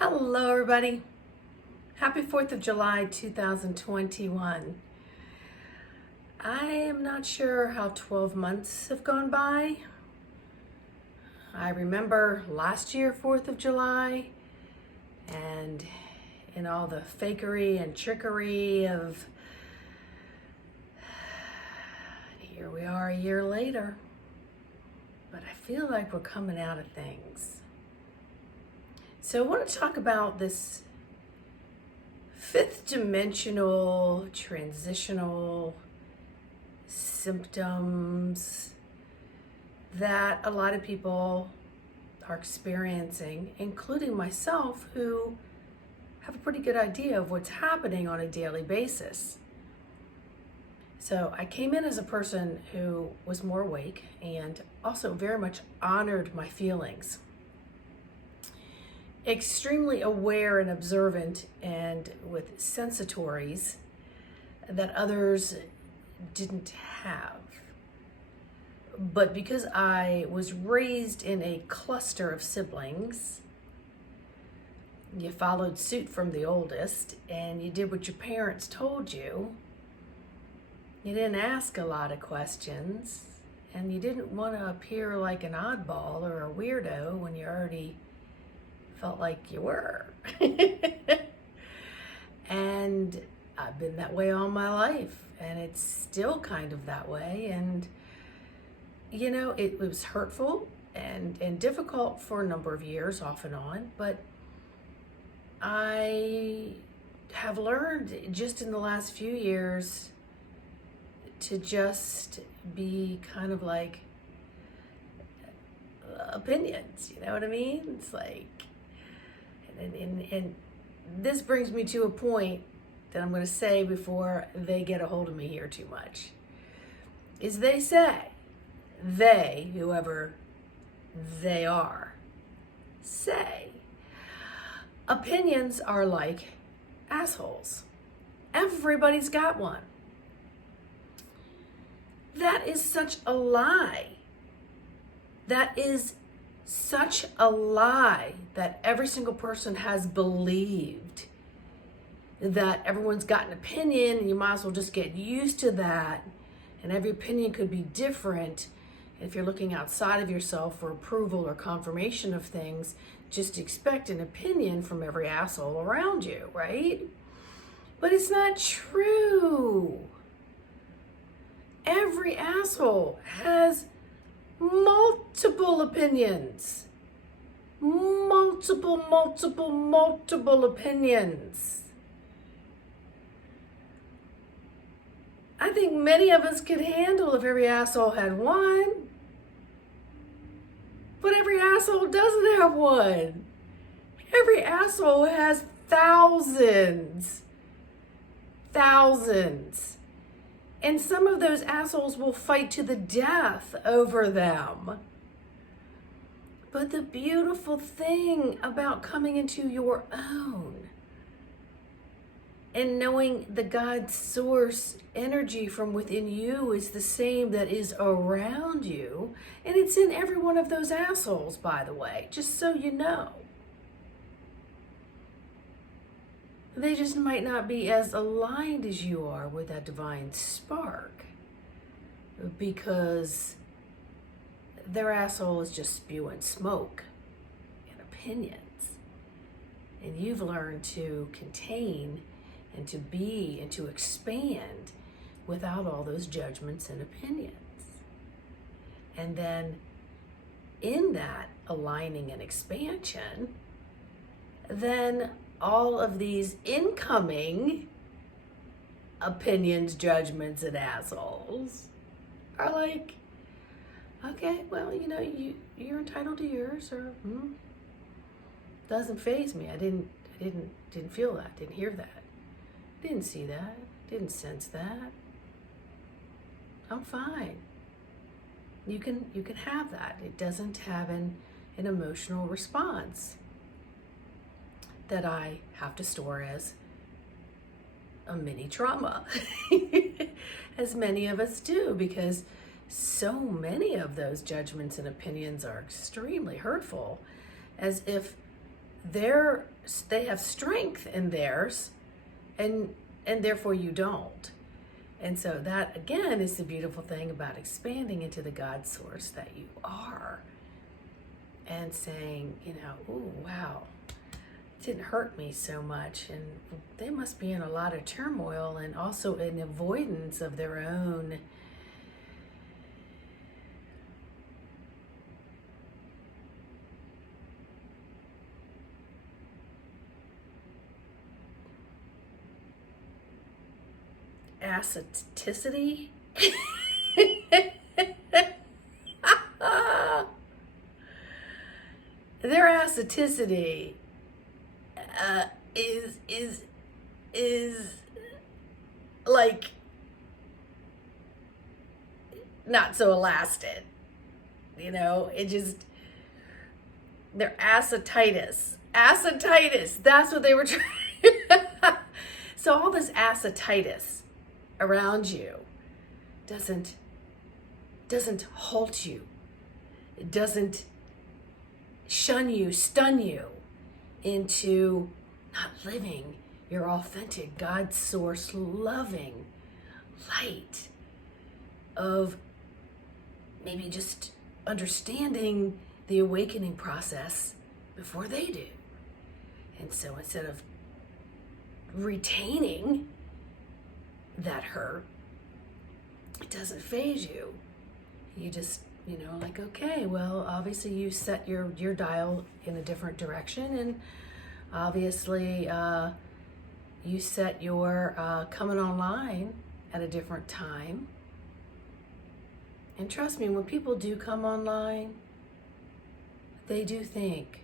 Hello, everybody. Happy 4th of July, 2021. I am not sure how 12 months have gone by. I remember last year, 4th of July, and in all the fakery and trickery of here we are a year later. But I feel like we're coming out of things. So I want to talk about this fifth dimensional transitional symptoms that a lot of people are experiencing, including myself, who have a pretty good idea of what's happening on a daily basis. So I came in as a person who was more awake and also very much honored my feelings. Extremely aware and observant and with sensatories that others didn't have. But because I was raised in a cluster of siblings, you followed suit from the oldest and you did what your parents told you. You didn't ask a lot of questions and you didn't want to appear like an oddball or a weirdo when you already felt like you were. And I've been that way all my life, and it's still kind of that way. And you know, it was hurtful and difficult for a number of years off and on, but I have learned just in the last few years to just be kind of like opinions, you know what I mean? It's like, and this brings me to a point that I'm going to say before they get a hold of me here too much, is they say, whoever they are, say, opinions are like assholes. Everybody's got one. That is such a lie. That is such a lie that every single person has believed that everyone's got an opinion and you might as well just get used to that, and every opinion could be different. If you're looking outside of yourself for approval or confirmation of things, just expect an opinion from every asshole around you, right? But it's not true. Every asshole has multiple opinions. Multiple opinions. I think many of us could handle if every asshole had one. But every asshole doesn't have one. Every asshole has thousands. Thousands. And some of those assholes will fight to the death over them. But the beautiful thing about coming into your own and knowing the God source energy from within you is the same that is around you. And it's in every one of those assholes, by the way, just so you know. They just might not be as aligned as you are with that divine spark, because their asshole is just spewing smoke and opinions. And you've learned to contain and to be and to expand without all those judgments and opinions. And then in that aligning and expansion, then all of these incoming opinions, judgments, and assholes are like, okay, well, you know, you're entitled to yours, or doesn't faze me. I didn't feel that, didn't hear that, didn't see that, didn't sense that. I'm fine. You can have that. It doesn't have an emotional response that I have to store as a mini trauma, as many of us do, because so many of those judgments and opinions are extremely hurtful, as if they have strength in theirs, and therefore you don't. And so that again is the beautiful thing about expanding into the God source that you are, and saying, oh wow, it didn't hurt me so much, and they must be in a lot of turmoil and also an avoidance of their own Ass-Hol-Itis. Their Ass-Hol-Itis is like not so elastic, it just, their Ass-Hol-Itis, that's what they were trying. So all this Ass-Hol-Itis around you doesn't halt you. It doesn't shun you, stun you into not living your authentic God source loving light of maybe just understanding the awakening process before they do. And so instead of retaining that hurt, it doesn't faze you. You just, like, okay, well, obviously you set your dial in a different direction, and obviously you set your coming online at a different time. And trust me, when people do come online, they do think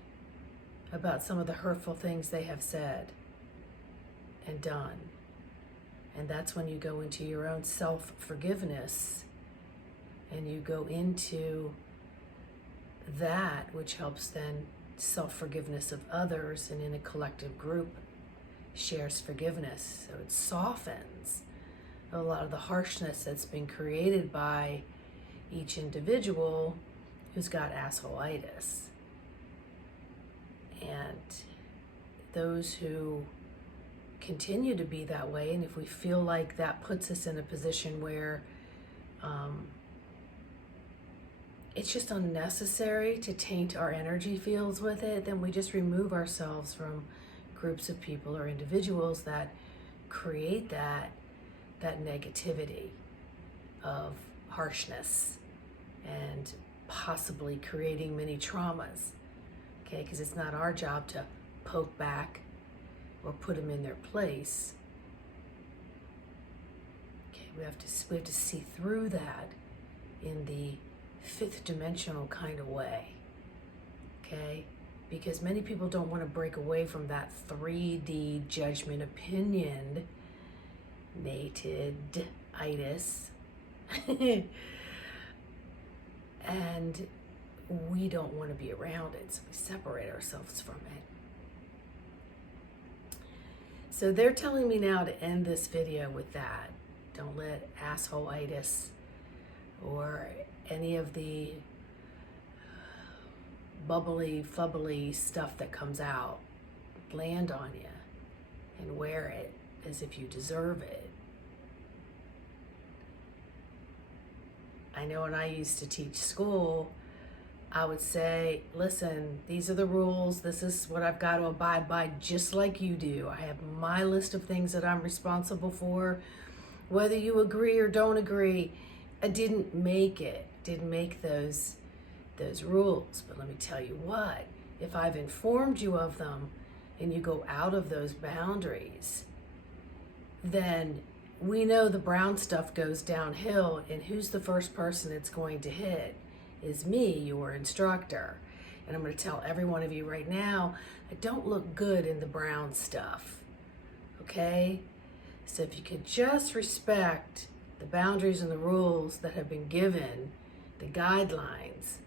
about some of the hurtful things they have said and done. And that's when you go into your own self-forgiveness, and you go into that which helps then self-forgiveness of others, and in a collective group shares forgiveness. So it softens a lot of the harshness that's been created by each individual who's got Ass-Hol-Itis. And those who continue to be that way, and if we feel like that puts us in a position where it's just unnecessary to taint our energy fields with it, then we just remove ourselves from groups of people or individuals that create that negativity of harshness and possibly creating many traumas. Okay, because it's not our job to poke back or put them in their place. Okay, we have to see through that in the fifth dimensional kind of way. Okay, because many people don't want to break away from that 3D judgment opinion nated itis. And we don't want to be around it, so we separate ourselves from it. So they're telling me now to end this video with that. Don't let Ass-Hol-Itis or any of the bubbly, fubbly stuff that comes out land on you, and wear it as if you deserve it. I know when I used to teach school, I would say, listen, these are the rules. This is what I've got to abide by, just like you do. I have my list of things that I'm responsible for. Whether you agree or don't agree, I didn't make those rules. But let me tell you what, if I've informed you of them and you go out of those boundaries, then we know the brown stuff goes downhill, and who's the first person it's going to hit? Is me, your instructor. And I'm going to tell every one of you right now, I don't look good in the brown stuff. Okay? So if you could just respect the boundaries and the rules that have been given, the guidelines,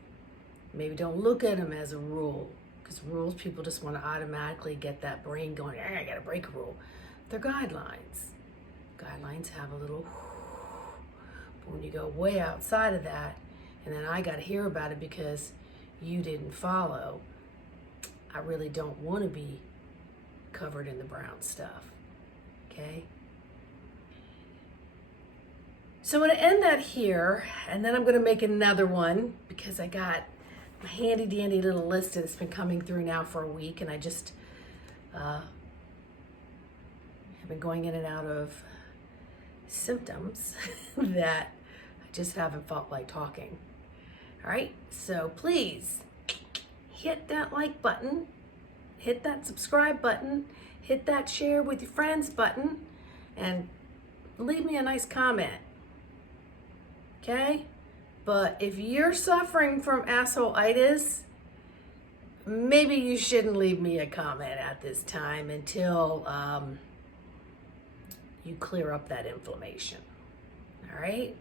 maybe don't look at them as a rule, because rules, people just want to automatically get that brain going, I got to break a rule. They're guidelines. Guidelines have a little, but when you go way outside of that, and then I got to hear about it because you didn't follow, I really don't want to be covered in the brown stuff. Okay? So I'm going to end that here, and then I'm going to make another one because I got my handy dandy little list that's been coming through now for a week, and I just have been going in and out of symptoms that I just haven't felt like talking. All right, so please hit that like button, hit that subscribe button, hit that share with your friends button, and leave me a nice comment. Okay? But if you're suffering from Ass-Hol-Itis, maybe you shouldn't leave me a comment at this time until you clear up that inflammation. All right?